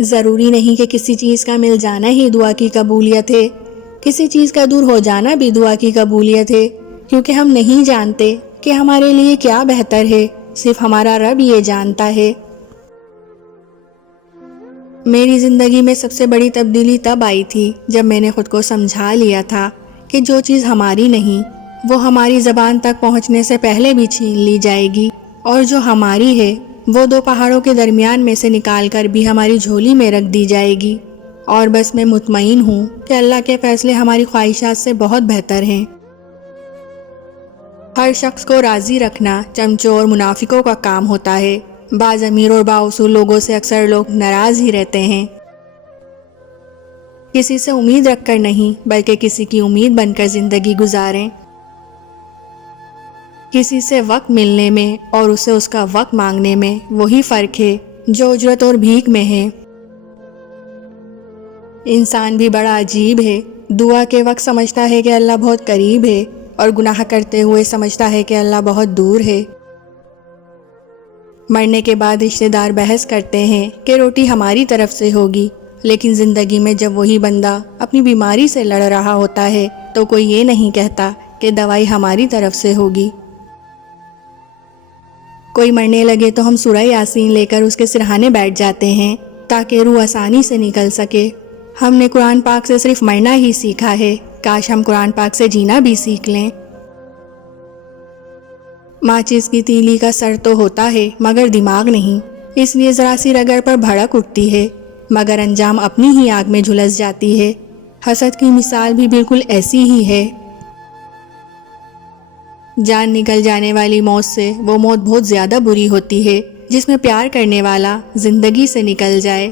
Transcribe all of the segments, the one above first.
ضروری نہیں کہ کسی چیز کا مل جانا ہی دعا کی قبولیت ہے، کسی چیز کا دور ہو جانا بھی دعا کی قبولیت ہے، کیونکہ ہم نہیں جانتے کہ ہمارے لیے کیا بہتر ہے، صرف ہمارا رب یہ جانتا ہے۔ میری زندگی میں سب سے بڑی تبدیلی تب آئی تھی جب میں نے خود کو سمجھا لیا تھا کہ جو چیز ہماری نہیں وہ ہماری زبان تک پہنچنے سے پہلے بھی چھین لی جائے گی، اور جو ہماری ہے وہ دو پہاڑوں کے درمیان میں سے نکال کر بھی ہماری جھولی میں رکھ دی جائے گی، اور بس میں مطمئن ہوں کہ اللہ کے فیصلے ہماری خواہشات سے بہت بہتر ہیں۔ ہر شخص کو راضی رکھنا چمچوں اور منافقوں کا کام ہوتا ہے۔ بعض امیر اور بااصول لوگوں سے اکثر لوگ ناراض ہی رہتے ہیں۔ کسی سے امید رکھ کر نہیں بلکہ کسی کی امید بن کر زندگی گزاریں۔ کسی سے وقت ملنے میں اور اسے اس کا وقت مانگنے میں وہی فرق ہے جو اجرت اور بھیک میں ہے۔ انسان بھی بڑا عجیب ہے، دعا کے وقت سمجھتا ہے کہ اللہ بہت قریب ہے، اور گناہ کرتے ہوئے سمجھتا ہے کہ اللہ بہت دور ہے۔ مرنے کے بعد رشتہ دار بحث کرتے ہیں کہ روٹی ہماری طرف سے ہوگی، لیکن زندگی میں جب وہی بندہ اپنی بیماری سے لڑ رہا ہوتا ہے تو کوئی یہ نہیں کہتا کہ دوائی ہماری طرف سے ہوگی۔ کوئی مرنے لگے تو ہم سورہ یاسین لے کر اس کے سرہانے بیٹھ جاتے ہیں تاکہ روح آسانی سے نکل سکے۔ ہم نے قرآن پاک سے صرف مرنا ہی سیکھا ہے، کاش ہم قرآن پاک سے جینا بھی سیکھ لیں۔ ماچس کی تیلی کا سر تو ہوتا ہے مگر دماغ نہیں، اس لیے ذرا سی رگڑ پر بھڑک اٹھتی ہے مگر انجام اپنی ہی آگ میں جھلس جاتی ہے۔ حسد کی مثال بھی بالکل ایسی ہی ہے۔ جان نکل جانے والی موت سے وہ موت بہت زیادہ بری ہوتی ہے جس میں پیار کرنے والا زندگی سے نکل جائے۔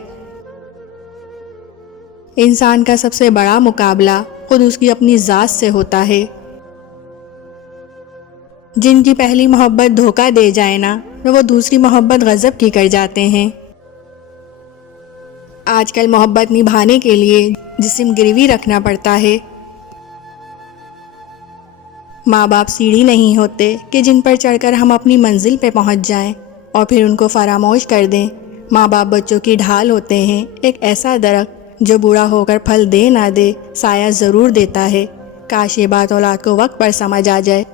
انسان کا سب سے بڑا مقابلہ خود اس کی اپنی ذات سے ہوتا ہے۔ جن کی پہلی محبت دھوکہ دے جائے نا وہ دوسری محبت غضب کی کر جاتے ہیں۔ آج کل محبت نبھانے کے لیے جسم گروی رکھنا پڑتا ہے۔ ماں باپ سیڑھی نہیں ہوتے کہ جن پر چڑھ کر ہم اپنی منزل پہ پہنچ جائیں اور پھر ان کو فراموش کر دیں۔ ماں باپ بچوں کی ڈھال ہوتے ہیں، ایک ایسا درخت جو بوڑھا ہو کر پھل دے نہ دے سایہ ضرور دیتا ہے۔ کاش یہ بات اولاد کو وقت پر سمجھ آ جائے۔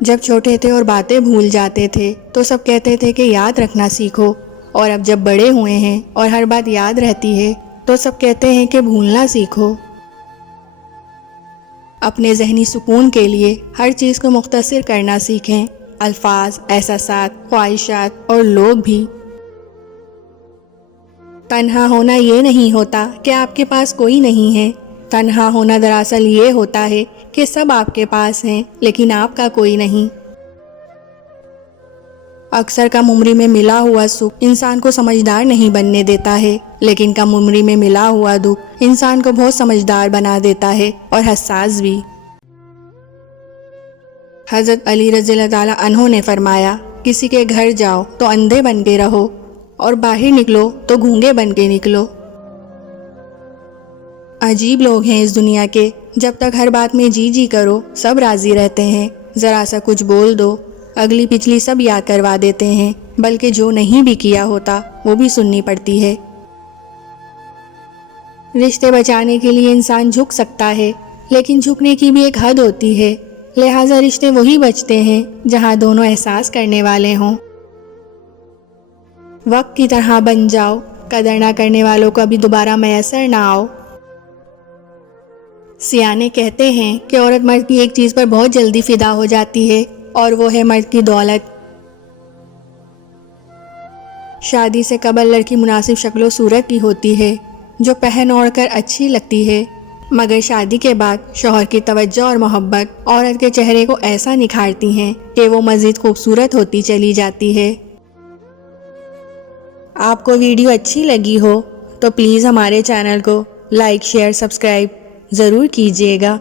جب چھوٹے تھے اور باتیں بھول جاتے تھے تو سب کہتے تھے کہ یاد رکھنا سیکھو، اور اب جب بڑے ہوئے ہیں اور ہر بات یاد رہتی ہے تو سب کہتے ہیں کہ بھولنا سیکھو۔ اپنے ذہنی سکون کے لیے ہر چیز کو مختصر کرنا سیکھیں، الفاظ، احساسات، خواہشات اور لوگ بھی۔ تنہا ہونا یہ نہیں ہوتا کہ آپ کے پاس کوئی نہیں ہے، تنہا ہونا دراصل یہ ہوتا ہے کہ سب آپ کے پاس ہیں لیکن آپ کا کوئی نہیں۔ اکثر کم عمری میں ملا ہوا سکھ انسان کو سمجھدار نہیں بننے دیتا ہے، لیکن کم عمری میں ملا ہوا دکھ انسان کو بہت سمجھدار بنا دیتا ہے اور حساس بھی۔ حضرت علی رضی اللہ تعالیٰ عنہ نے فرمایا، کسی کے گھر جاؤ تو اندھے بن کے رہو اور باہر نکلو تو گونگے بن کے نکلو۔ عجیب لوگ ہیں اس دنیا کے، جب تک ہر بات میں جی جی کرو سب راضی رہتے ہیں، ذرا سا کچھ بول دو اگلی پچھلی سب یاد کروا دیتے ہیں، بلکہ جو نہیں بھی کیا ہوتا وہ بھی سننی پڑتی ہے۔ رشتے بچانے کے لیے انسان جھک سکتا ہے، لیکن جھکنے کی بھی ایک حد ہوتی ہے، لہٰذا رشتے وہی بچتے ہیں جہاں دونوں احساس کرنے والے ہوں۔ وقت کی طرح بن جاؤ، قدر نہ کرنے والوں کو ابھی دوبارہ میسر نہ آؤ۔ سیانے کہتے ہیں کہ عورت مرد کی ایک چیز پر بہت جلدی فدا ہو جاتی ہے اور وہ ہے مرد کی دولت۔ شادی سے قبل لڑکی مناسب شکل و صورت کی ہوتی ہے جو پہن اوڑھ کر اچھی لگتی ہے، مگر شادی کے بعد شوہر کی توجہ اور محبت عورت کے چہرے کو ایسا نکھارتی ہیں کہ وہ مزید خوبصورت ہوتی چلی جاتی ہے۔ آپ کو ویڈیو اچھی لگی ہو تو پلیز ہمارے چینل کو لائک، شیئر، سبسکرائب ضرور کیجیے گا۔